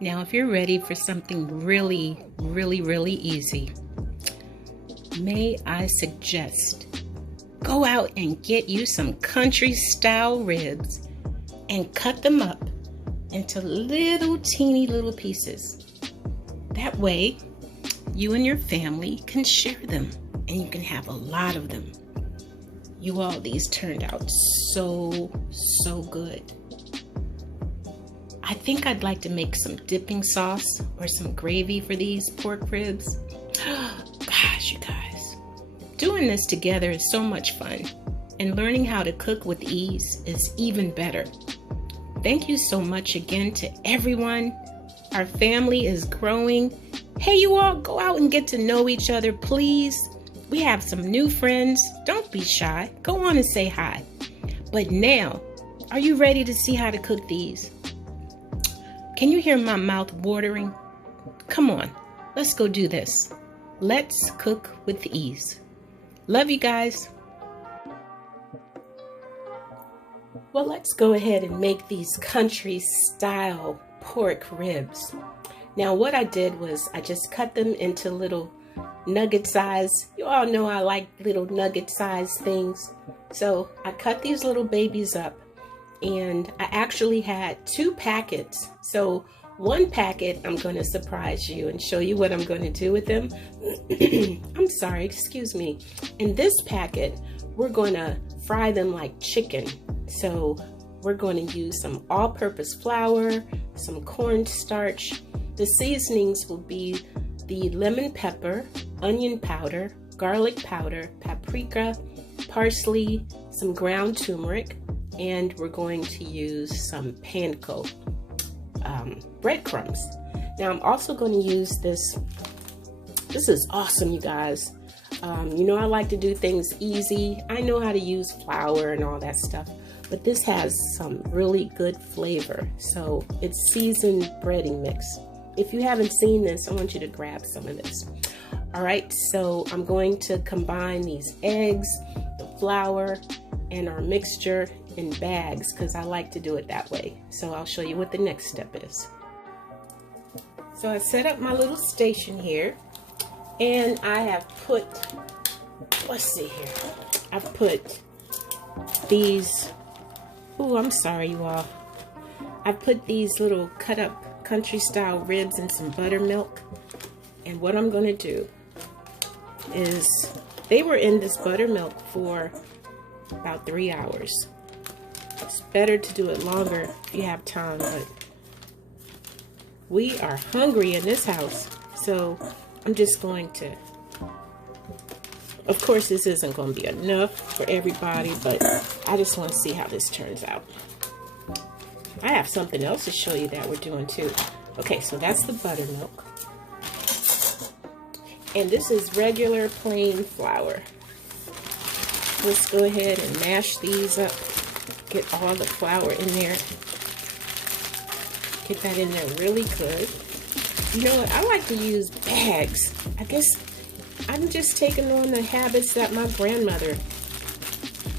Now, if you're ready for something really easy, may I suggest go out and get you some country style ribs and cut them up into little teeny little pieces. That way, you and your family can share them and you can have a lot of them. You all, these turned out so good. I think I'd like to make some dipping sauce or some gravy for these pork ribs. Gosh, you guys, doing this together is so much fun, and learning how to cook with ease is even better. Thank you so much again to everyone. Our family is growing. Hey, you all, go out and get to know each other, please. We have some new friends. Don't be shy. Go on and say hi. But now, are you ready to see how to cook these? Can you hear my mouth watering? Come on, let's go do this. Let's cook with ease. Love you guys. Well, let's go ahead and make these country style pork ribs. Now, what I did was I just cut them into little nugget size. You all know I like little nugget size things. So I cut these little babies up. And I actually had 2 packets. So one packet, I'm going to surprise you and show you what I'm going to do with them. I'm sorry, excuse me. In this packet, we're going to fry them like chicken. So we're going to use some all-purpose flour, some cornstarch. The seasonings will be the lemon pepper, onion powder, garlic powder, paprika, parsley, some ground turmeric, and we're going to use some PANKRO breadcrumbs. Now I'm also going to use this. This is awesome, you guys. You know I like to do things easy. I know how to use flour and all that stuff, but this has some really good flavor. So it's seasoned breading mix. If you haven't seen this, I want you to grab some of this. All right, so I'm going to combine these eggs, the flour, and our mixture in bags because I like to do it that way. So I'll show you what the next step is. So I set up my little station here, and I have put, let's see here, I've put these, oh, I'm sorry you all, I've put these little cut up country style ribs in some buttermilk. And what I'm going to do is, they were in this buttermilk for about 3 hours. It's better to do it longer if you have time, but we are hungry in this house, so I'm just going to, of course this isn't going to be enough for everybody, but I just want to see how this turns out. I have something else to show you that we're doing too. Okay, so that's the buttermilk. And this is regular plain flour. Let's go ahead and mash these up. Get all the flour in there. Get that in there really good. You know what? I like to use bags. I guess I'm just taking on the habits that my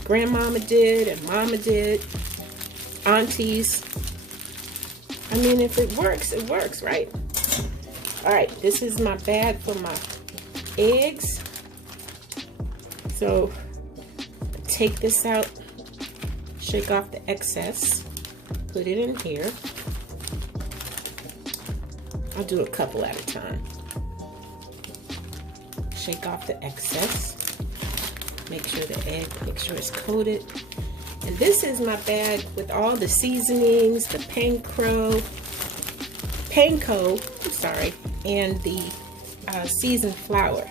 grandmama did, and mama did, aunties. I mean, if it works, right? All right, this is my bag for my eggs. So take this out, shake off the excess, put it in here. I'll do a couple at a time. Shake off the excess. Make sure the egg, make sure it's coated. And this is my bag with all the seasonings, the panko, I'm sorry, and the seasoned flour.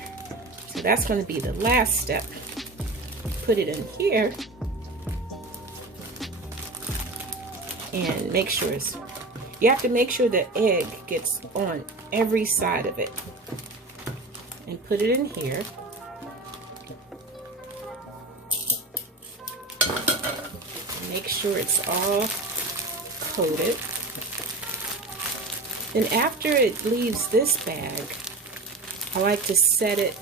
So that's going to be the last step. Put it in here and make sure you have to make sure the egg gets on every side of it. and put it in here. Make sure it's all coated. Then after it leaves this bag, I like to set it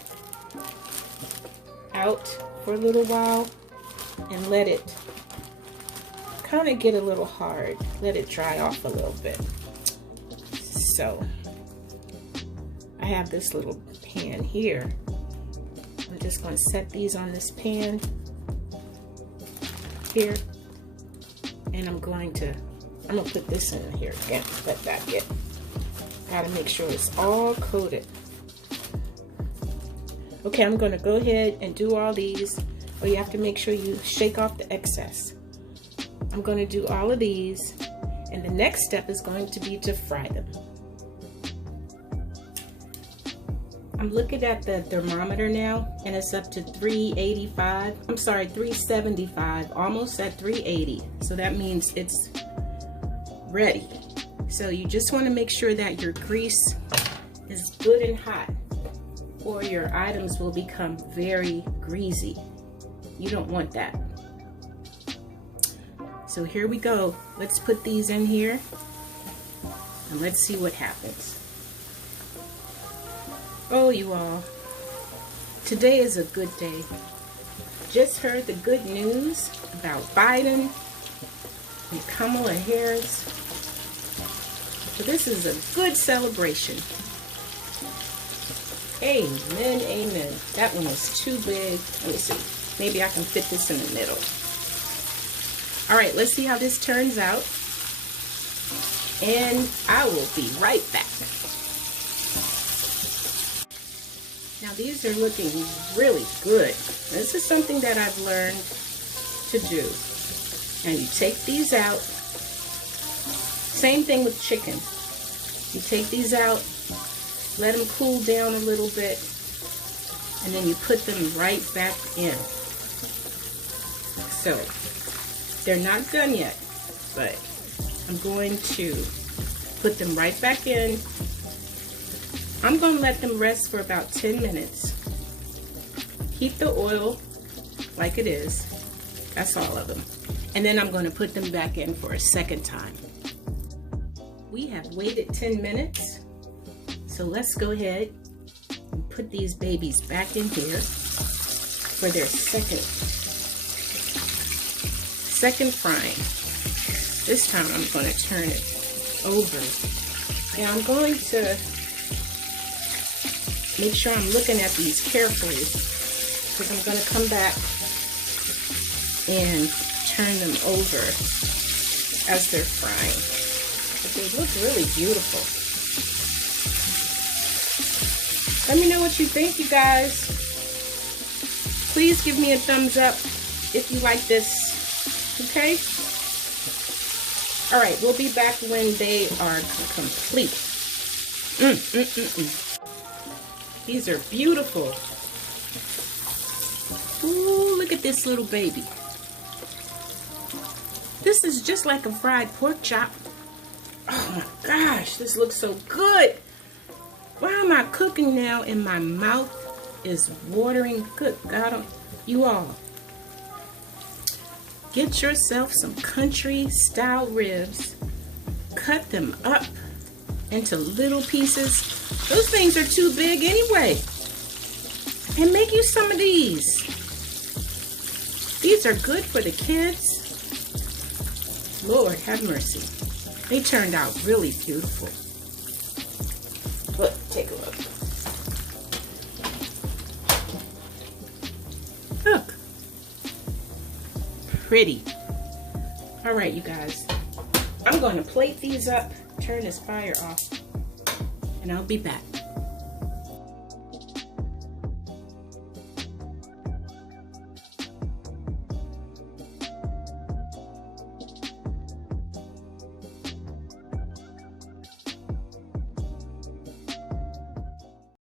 out for a little while and let it kind of get a little hard. Let it dry off a little bit. So I have this little pan here. I'm just going to set these on this pan here, and I'm gonna put this in here again. Let that get. Gotta make sure it's all coated. Okay, I'm gonna go ahead and do all these, but you have to make sure you shake off the excess. I'm gonna do all of these, and the next step is going to be to fry them. I'm looking at the thermometer now, and it's up to 385. I'm sorry, 375, almost at 380. So that means it's ready. So you just want to make sure that your grease is good and hot, or your items will become very greasy. You don't want that. So here we go. Let's put these in here and let's see what happens. Oh, you all, today is a good day. Just heard the good news about Biden and Kamala Harris. So this is a good celebration. Amen, amen. That one is too big. Let me see. Maybe I can fit this in the middle. All right, let's see how this turns out. And I will be right back. Now these are looking really good. This is something that I've learned to do. And you take these out. Same thing with chicken. You take these out, let them cool down a little bit, and then you put them right back in. So, they're not done yet, but I'm going to put them right back in. I'm going to let them rest for about 10 minutes. Keep the oil like it is. That's all of them. And then I'm going to put them back in for a second time. We have waited 10 minutes. So let's go ahead and put these babies back in here for their second frying. This time I'm going to turn it over. Now I'm going to make sure I'm looking at these carefully, because I'm going to come back and turn them over as they're frying. But they look really beautiful. Let me know what you think, you guys. Please give me a thumbs up if you like this, okay? All right, we'll be back when they are complete. These are beautiful. Ooh, look at this little baby. This is just like a fried pork chop. Oh my gosh, this looks so good. Why am I cooking now and my mouth is watering? Good God, you all. Get yourself some country style ribs. Cut them up into little pieces. Those things are too big anyway. And make you some of these. These are good for the kids. Lord have mercy. They turned out really beautiful. Look, take a look. Look. Pretty. All right, you guys. I'm going to plate these up, turn this fire off, and I'll be back.